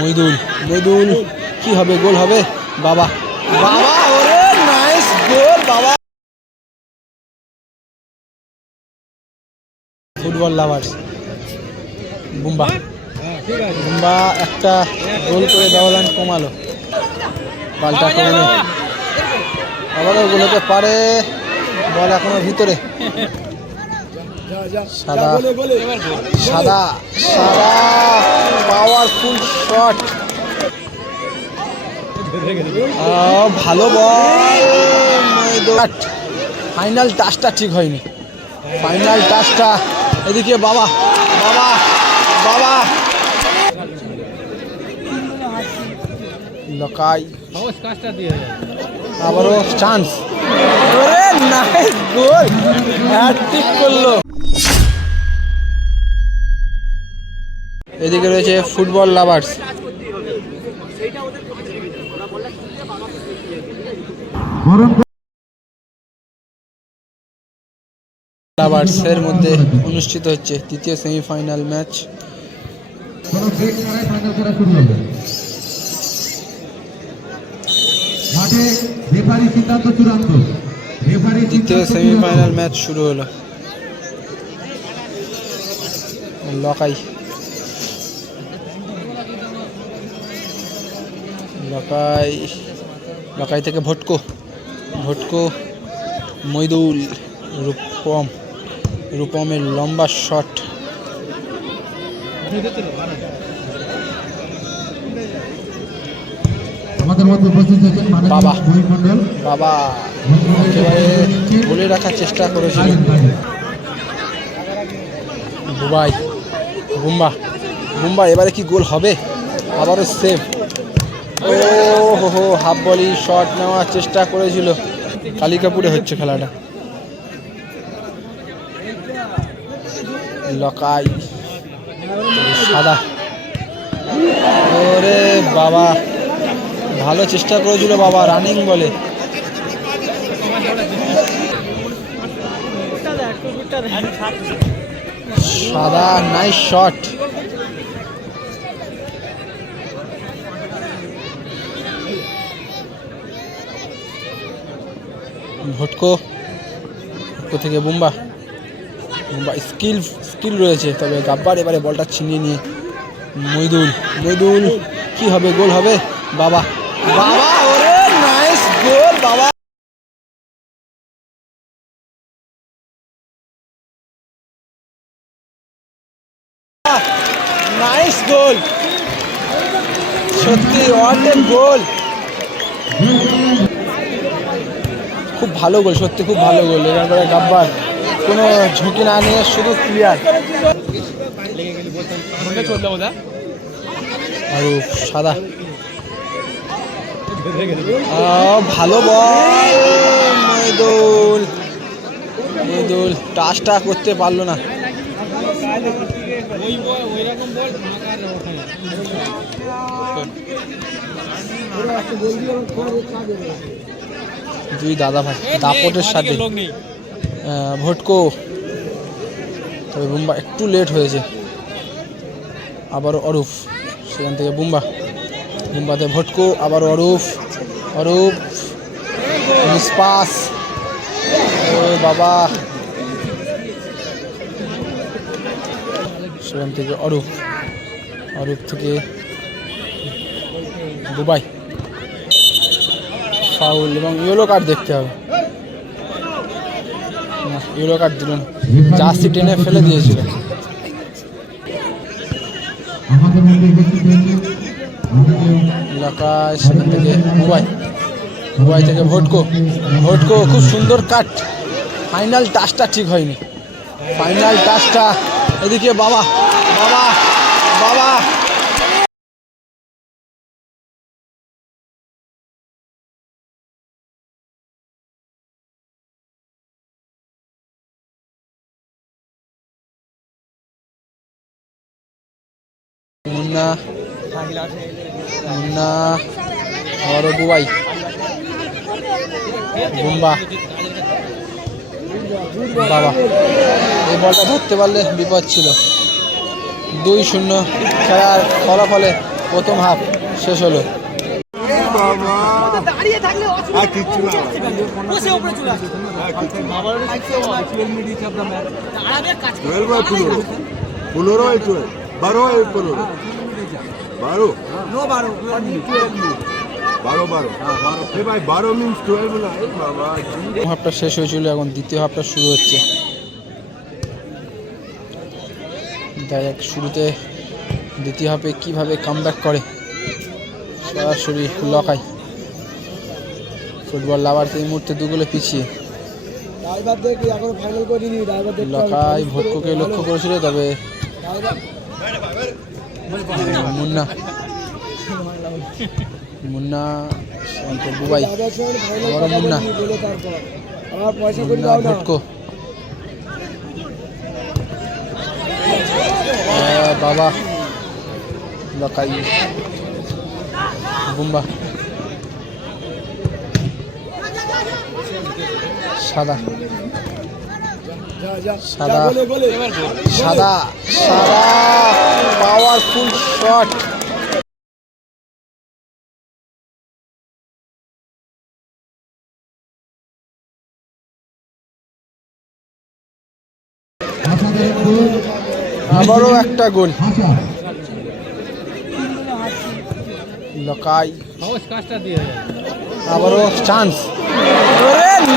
মইদুল মইদুল কি হবে, গোল হবে? বাবা বাবা, ওরে নাইস গোল বাবা। ফুটবল লাভার্স বুম্বা, বুম্বা একটা গোল করে ব্যবধান কমালো। পাল্টা করলে আবারও গোল হতে পারে, বল এখনো ভিতরে। সাদা সাদা সাদা পাওয়ারফুল শট, ভালো বল। ফাইনাল টাচটা ঠিক হয়নি, ফাইনাল টাচটা। এদিকে বাবা বাবা বাবা লকাই, আবারও চান্স, নাইস গোল, হ্যাটট্রিক করলো। এদিকে রয়েছে ফুটবল লাভার্স। লাভার্সের মধ্যে অনুষ্ঠিত হচ্ছে তৃতীয় সেমিফাইনাল ম্যাচ। দ্বিতীয় সেমিফাইনাল ম্যাচ শুরু হলো। লকাই লকাই লকাই থেকে ভটকো, ভটকো মইদুল, রূপম, রূপমের লম্বা শট, বাবা বাবা একেবারে বলে রাখার চেষ্টা করেছিল। বুবাই, বুম্বা, বুম্বা এবারে কি গোল হবে? আবারও সেভ। ও হো, হাফ বলি শট নেওয়ার চেষ্টা করেছিল। কালিকাপুরে হচ্ছে খেলাটা। লকাই, সাদা, ওরে বাবা, ভালো চেষ্টা করেছিল বাবা, রানিং বলে। সাদা, নাইস শট। ভটকো, ভটকো থেকে বুম্বা, বুম্বা স্কিল রয়েছে, তবে গাব্বার এবারে বলটা ছিনিয়ে নিয়ে মইদুল, মইদুল কি হবে, গোল হবে? বাবা বাবা, ওরে নাইস গোল বাবা। নাইস গোল, সত্যি হোয়াট এ গোল, খুব ভালো গোল, সত্যি খুব ভালো গোল। এবার গাব্বার কোনো ঝুঁকি না নিয়ে শুধু ক্লিয়ার। আর সাদা, ভালো বল। মইদুল, মইদুল টাচটা করতে পারলো না। দুই দাদা ভাই দাপটের সাথে ভটকো, তবে বুম্বা একটু লেট হয়েছে। আবারও অরূপ, সেখান থেকে বুম্বা, বুম্বাতে ভটকো, আবারও অরূপ, অরূপ পাস, ও বাবা, সেখান থেকে অরূপ, অরূপ থেকে বুবাই, ফাউল এবং ইয়েলো কার্ড দেখতে হবে। ইয়েলো কার্ড দিলেন, জার্সি টেনে ফেলে দিয়েছিল। এলাকায় সেখান থেকে বুবাই, বুবাই থেকে ভটকো, ভটকো খুব সুন্দর কাট। ফাইনাল টাচটা ঠিক হয়নি, ফাইনাল টাচটা। এদিকে বাবা বাবা বাবা, মুন্না, মুন্না, আবারও বুবাই, বুম্বা, বাবা এই বলটা ধরতে পারলে বিপদ ছিল। 2-0 খেলার ফলাফলে প্রথম হাফ শেষ হলো। হাফটা শেষ হয়েছিল, এখন দ্বিতীয় হাফটা শুরু হচ্ছে। দেখ শুরুতে দ্বিতীয় হাফে কিভাবে কামব্যাক করে সরাসরি লকাই। ফুটবল লাভার্স এই মুহূর্তে 2 গোলে পিছিয়ে। লকাই ভটকোকে লক্ষ্য করেছিল, তবে মুন্না বুবাই বড় মুন্না ভটকো বাবা লকাই বুম্বা সাদা সাদা সাদা সাদা পাওয়ারফুল শট। আবারও একটা গোল লকাই, আবারও চান্স,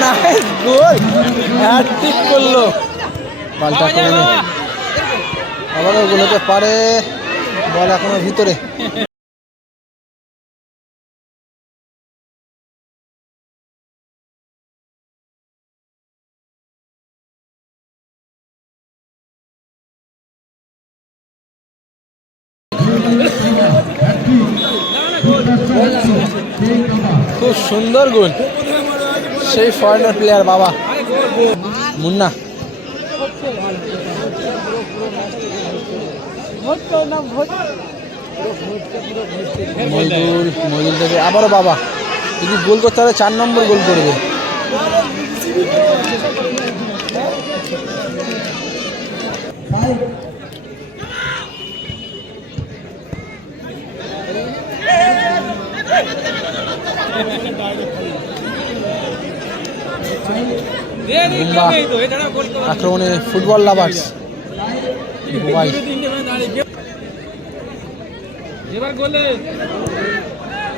নাইস গোল, হ্যাটট্রিক করলো। পাল্টা করে আবারও গোল হতে পারে, বল এখনো ভিতরে। খুব সুন্দর গোল, সেই ফরেনার প্লেয়ার বাবা মুন্না। মইদুল থেকে আবারও বাবা, যদি গোল করতে হবে 4 নম্বর গোল করবে। আক্রমণে ফুটবল লাভার্স বুবাই,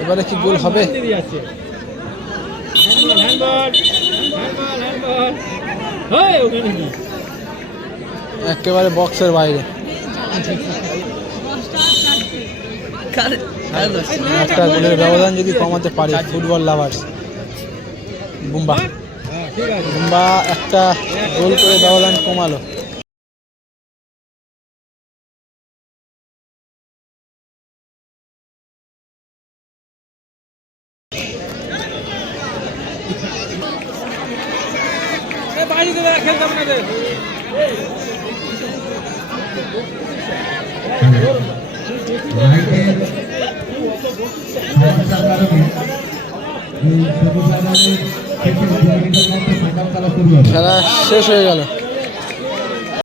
এবারে কি গোল হবে? একেবারে বক্সের বাইরে। একটা গোলের ব্যবধান যদি কমাতে পারে ফুটবল লাভার্স। বুম্বা একটা গোল করে ব্যবধান কমালো। খেলা শেষ হয়ে গেল।